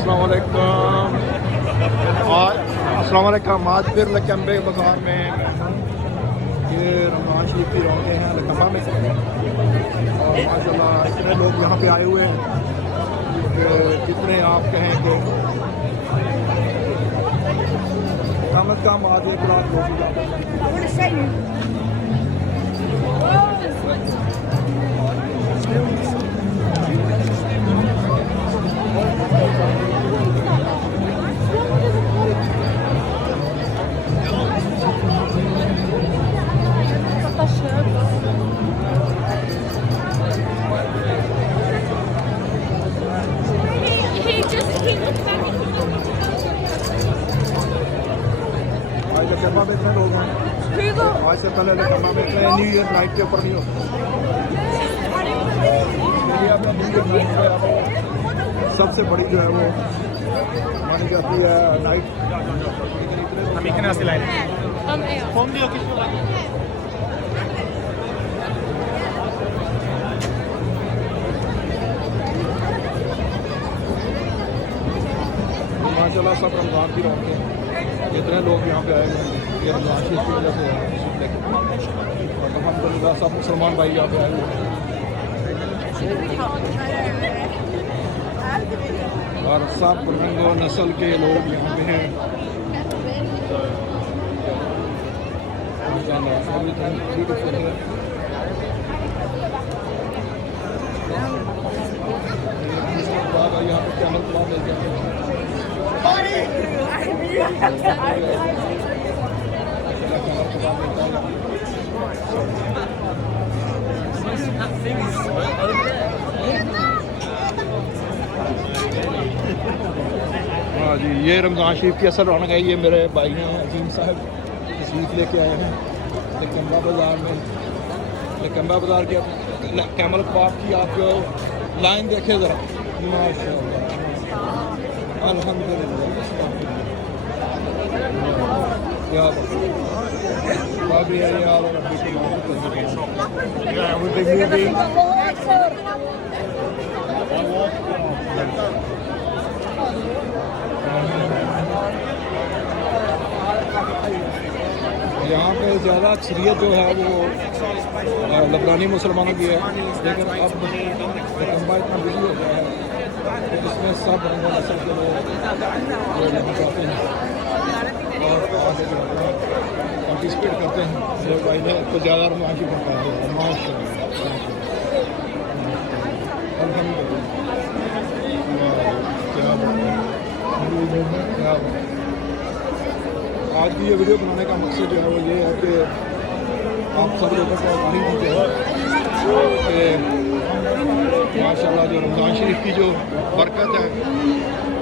अस्सलाम वालेकुम। अस्सलाम वालेकुम। आज फिर लकम्बे बाज़ार में ये रमज़ान शरीफ की रौनकें हैं लकम्बा में, और माशाल्लाह इतने लोग यहाँ पे आए हुए हैं कि कितने आप कहें कि कम अज़ कम आज 1 लाख लोग यहाँ पे। आज लकम्बा में इतने लोग हैं, आज से पहले लकम्बा में इतने न्यू ईयर नाइट के ऊपर नहीं होते। अपना न्यू ईयर नाइट है, सबसे बड़ी जो है वो मानी जाती है नाइट। माशाल्लाह सब रमज़ान की रौनकें हैं, जितने लोग यहाँ पे आए हैं ये रमज़ान शरीफ की वजह से आए हैं। और अल्हम्दुलिल्लाह सब मुसलमान भाई यहाँ पे आए हुए हैं, और सब रंग और नस्ल के लोग यहाँ पे हैं। ब्यूटीफुल है। यहाँ पे कैमल कबाब मिल जाते हैं। हाँ जी, ये रमज़ान शरीफ की असल रौनक है। ये मेरे भाई हैं अजीम साहब, तशरीफ़ लेके आए हैं लकम्बा बाज़ार में। लकम्बा बाज़ार के कैमल कबाब की आप जो लाइन देखें ज़रा, माशाअल्लाह अल्हम्दुलिल्लाह। क्या बात है यार, यहाँ पे ज़्यादा अक्सरियत जो है वो लबनानी मुसलमानों की है, लेकिन अब लकम्बा इतना बिजी हो गया है तो इसमें सब रंग नस्ल के लोग जो यहाँ जाते हैं और आगे जो पार्टिसिपेट करते हैं। जो भाई ने तो ज़्यादा रमज़ान की करता है माशाअल्लाह। क्या आज की ये वीडियो बनाने का मकसद जो है वो ये है कि आप सब लोगों को आगाही दी जाए कि माशाल्लाह जो रमज़ान शरीफ की जो बरकत है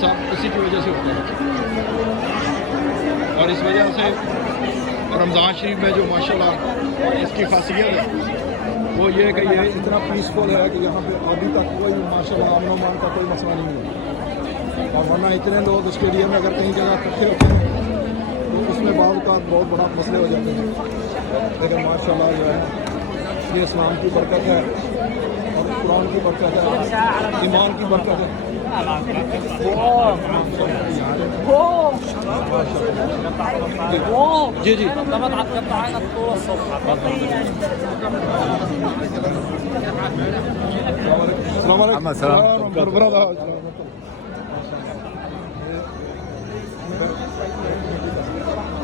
सब इसी की वजह से होता है। और इस वजह से रमज़ान शरीफ में जो माशाल्लाह इसकी खासियत है वो ये है कि ये इतना पीसफुल है कि यहाँ पे अभी तक कोई माशाल्लाह अमन अमान का कोई मसला नहीं है। और वरना इतने लोग स्टेडियम में अगर कहीं जगह इकट्ठे होते हैं तो उसमें बाद का बहुत बड़ा मसले हो जाते हैं। लेकिन माशाल्लाह जो है ये इस्लाम की बरकत है और कुरान की बरकत है, ईमान की बरकत है। जी जी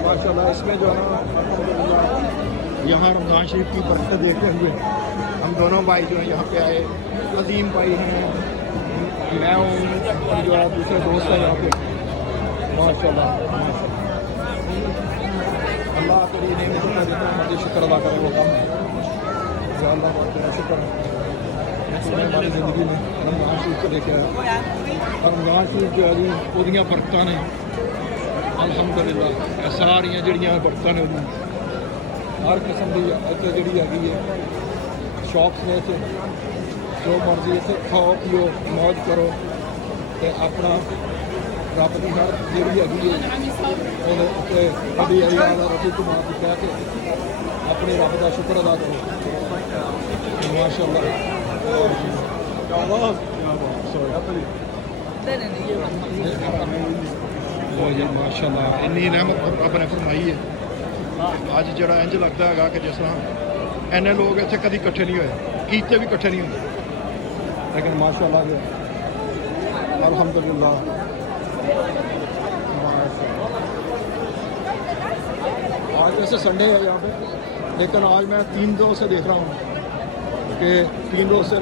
माशाल्लाह इसमें जो है ना यहाँ रमज़ान शरीफ की बरकत देखते हुए हम दोनों भाई जो हैं यहाँ पे आए। अजीम भाई हैं, मैं हूँ, जो है दूसरे दोस्त हैं यहाँ पे। माशाल्लाह अल्लाह करी नहीं मुझे शुक्र अदा करें वो काम अल्लाह का शुक्र है हमारी ज़िंदगी में रमज़ान शरीफ को लेके आया। रमज़ान शरीफ जो है पूरियाँ बरकतां ने अल्हम्दुलिल्लाह सारियां जड़ियां बरकतां ने हर किस्म की इतने जी हैगी है शॉप्स ने इतने जो मर्जी इतने खाओ पियो मौज करो तो अपना रब की हर जी हैगी है कभी रबी कुमार की कह के अपने रब का शुक्र अदा करो माशाअल्लाह। जी माशाल्लाह इन्नी रहमत रब ने फरमाई है अज जरा इंज लगता है कि जिस तरह इन्ने लोग इतने कभी इकट्ठे नहीं हुए ईद से भी इकट्ठे नहीं होंगे लेकिन माशाल्लाह अल्हम्दुलिल्लाह आज वैसे संडे है यहाँ पे लेकिन आज मैं 3 रोज से देख रहा हूँ कि 3 रोज से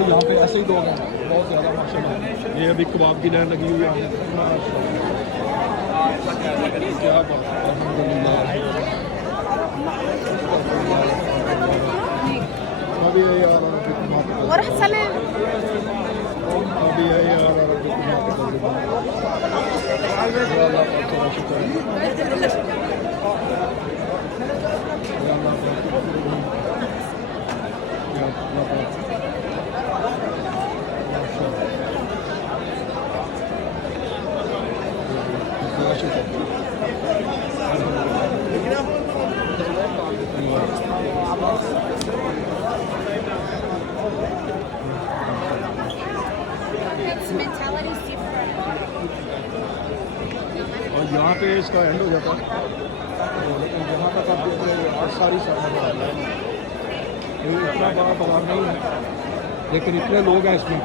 यहाँ पे ऐसे ही लोग हैं बहुत ज़्यादा माशाल्लाह। ये अभी कबाब की लहर लगी हुई है क्या बात अल्हम्दुलिल्लाह। अभी यार अभी यार और यहाँ पे इसका एंड हो जाता है लेकिन जहाँ तक आप देख रहे हो सारी इतना बड़ा बाजार नहीं है लेकिन इतने लोग हैं इसमें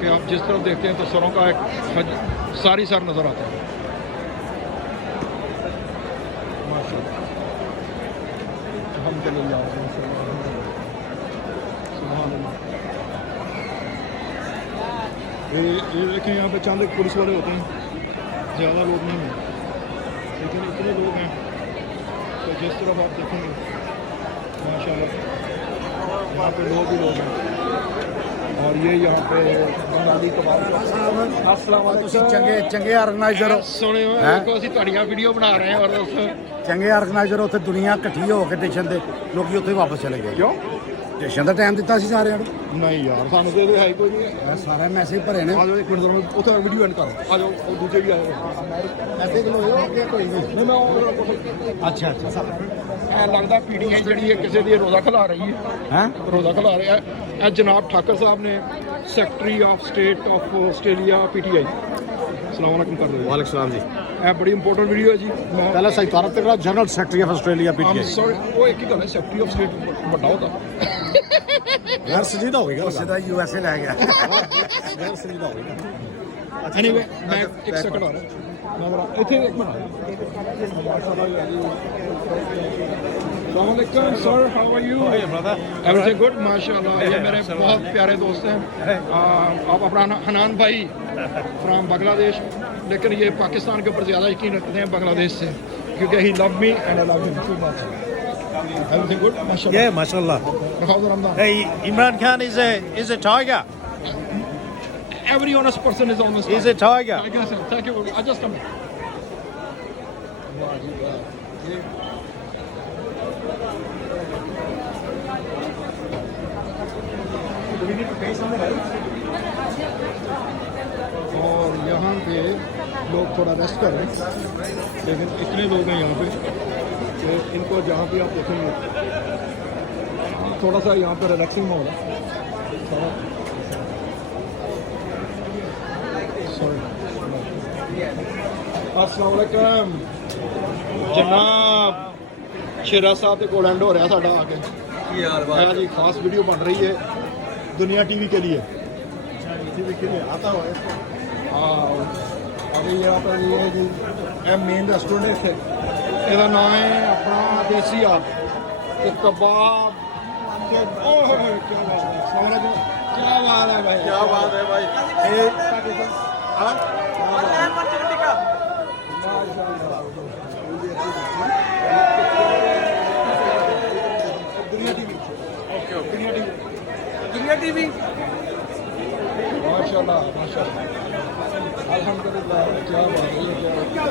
कि आप जिस तरफ देखते हैं तो सरों का एक सारी सर नज़र आता है माशाल्लाह अल्हम्दुलिल्लाह सुभान अल्लाह। ये देखें यहाँ पे चंद पुलिस वाले होते हैं ज़्यादा लोग नहीं हैं लेकिन इतने लोग हैं तो जिस तरफ आप देखेंगे माशाल्लाह यहाँ पे लोग ही लोग हैं और ये यहाँ पे बंगाली कबाब चंगे चंगे ऑर्गेनाइजर हो सुने ਅਸੀਂ ਤੁਹਾਡੀਆਂ ਵੀਡੀਓ ਬਣਾ ਰਹੇ ਹਾਂ ਔਰ ਚੰਗੇ ਆਰਗੇਨਾਈਜ਼ਰ ਉੱਥੇ ਦੁਨੀਆ ਇਕੱਠੀ ਹੋ ਕੇ ਸਟੇਸ਼ਨ ਤੇ ਲੋਕੀ ਉੱਥੇ ਵਾਪਸ ਚਲੇ ਗਏ ਕਿਉਂ ਸਟੇਸ਼ਨ ਦਾ ਟਾਈਮ ਦਿੱਤਾ ਸੀ ਸਾਰਿਆਂ ਨੂੰ ਨਹੀਂ ਯਾਰ ਸਾਨੂੰ ਤੇ ਹੈ ਹੀ ਕੋਈ ਨਹੀਂ ਇਹ ਸਾਰੇ ਮੈਸੇਜ ਭਰੇ ਨੇ ਆ ਜਾਓ ਇੱਕ ਮਿੰਟ ਜ਼ਰਾ ਉੱਥੇ ਵੀਡੀਓ ਐਂਡ ਕਰ ਆ ਜਾਓ ਉਹ ਦੂਜੇ ਵੀ ਆਏ ਐਸੇ ਕਿਲੋ ਹੋਏ ਅੱਗੇ ਕੋਈ ਨਹੀਂ ਨਹੀਂ ਮੈਂ ਉਹ ਅੱਛਾ ਅੱਛਾ ਐ ਲੱਗਦਾ ਪੀੜੀਆਂ ਜਿਹੜੀ ਹੈ ਕਿਸੇ ਦੀ ਰੋਜ਼ਾ ਖਿਲਾ ਰਹੀ ਹੈ ਹੈ ਰੋਜ਼ਾ ਖਿਲਾ ਰਿਹਾ ਇਹ ਜਨਾਬ ਠਾਕਰ ਸਾਹਿਬ ਨੇ secretary of state of Australia PTI ਸਲਾਮ ਅਲੈਕੁਮ ਕਰ ਰਹੇ ਵਾਲੇਕੁਮ ਸਲਾਮ ਜੀ ਇਹ ਬੜੀ ਇੰਪੋਰਟੈਂਟ ਵੀਡੀਓ ਹੈ ਜੀ ਪਹਿਲਾਂ ਸਹੀ ਤਾਰਫ ਤੇ general secretary of Australia PTI sorry ਉਹ ਇੱਕ ਹੀ ਗੱਲ ਹੈ ਸੈਕਟਰੀ ਆਫ ਸਟੇਟ ਵੱਡਾ ਹੁੰਦਾ ਯਾਰ ਸਜੀਦਾ ਹੋ ਗਿਆ ਉਸੇ ਦਾ ਯੂਐਸਏ ਲੈ ਗਿਆ ਯਾਰ ਸਜੀਦਾ ਹੋ ਗਿਆ ਐਨੀਵੇ ਮੈਂ ਇੱਕ ਸੈਕਿੰਡ ਆ ਰਿਹਾ ਮੈਂ ਬੜਾ ਇੱਥੇ ਇੱਕ minute Assalamualaikum sir, how are you? Hey brother. Everything good? माशाल्लाह ये मेरे बहुत प्यारे दोस्त हैं आप अपना हनान भाई फ्रॉम बांग्लादेश लेकिन ये पाकिस्तान के ऊपर ज़्यादा यकीन रखते हैं बांग्लादेश से क्योंकि he love me and I love him too much. Everything good? माशाल्लाह. Yeah, mashallah. How's Ramadan? Hey, Imran Khan is a tiger. Every honest person is honest. He's a tiger. I guess so. Thank you. I just come. और यहाँ पे लोग थोड़ा rest कर रहे हैं लेकिन इतने लोग हैं यहाँ पे कि इनको जहाँ भी आप देखेंगे थोड़ा सा यहाँ पे रिलैक्सिंग माहौल है अस्सलाम वालेकुम जनाब शेरा साहब के कोल एंड हो रहा साडा आके हाँ जी खास वीडियो बन रही है दुनिया टीवी के लिए आता हुआ हाँ अभी यहाँ पर ये है जी मेन रेस्टोरेंट है इसका नाम है अपना देसी आप कबाब क्या बात है भाई क्या बात है भाई दुनिया टीवी माशाल्लाह माशाल्लाह अल्हम्दुलिल्लाह क्या बात है क्या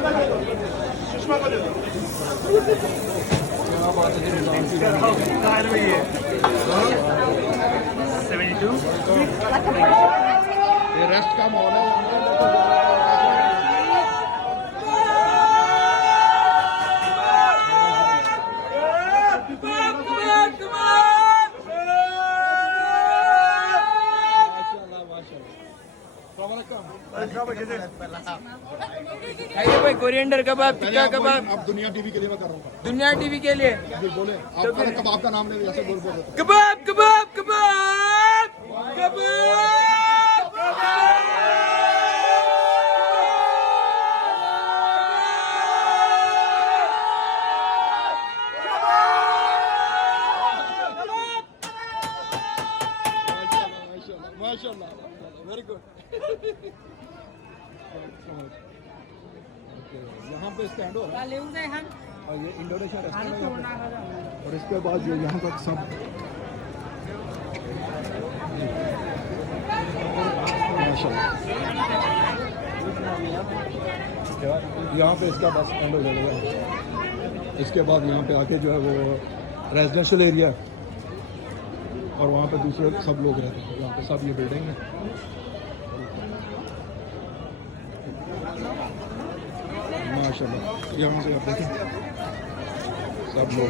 बात है 72. ये रेस्ट का माहौल है खाइए भाई कोरिएंडर कबाब, टिक्का कबाब। अब दुनिया टीवी के लिए मैं कर रहा हूँ। दुनिया टीवी के लिए जी बोले आप पहले कबाब का नाम ले जैसे बोल बोल देते कबाब कबाब कबाब कबाब। माशाल्लाह वेरी गुड। यहाँ पे स्टैंड हो रहा है और ये इंडोनेशिया रेस्टोरेंट है यहाँ पे। और इसके बाद जो यहाँ तक सब माशाल्लाह यहाँ पे इसका बस एंड हो जाएगा। इसके बाद यहाँ पे आके जो है वो रेजिडेंशियल एरिया है और वहाँ पे दूसरे सब लोग रहते हैं। यहाँ पे सब ये बिल्डिंग है। माशाल्लाह यहाँ से आप देखें सब लोग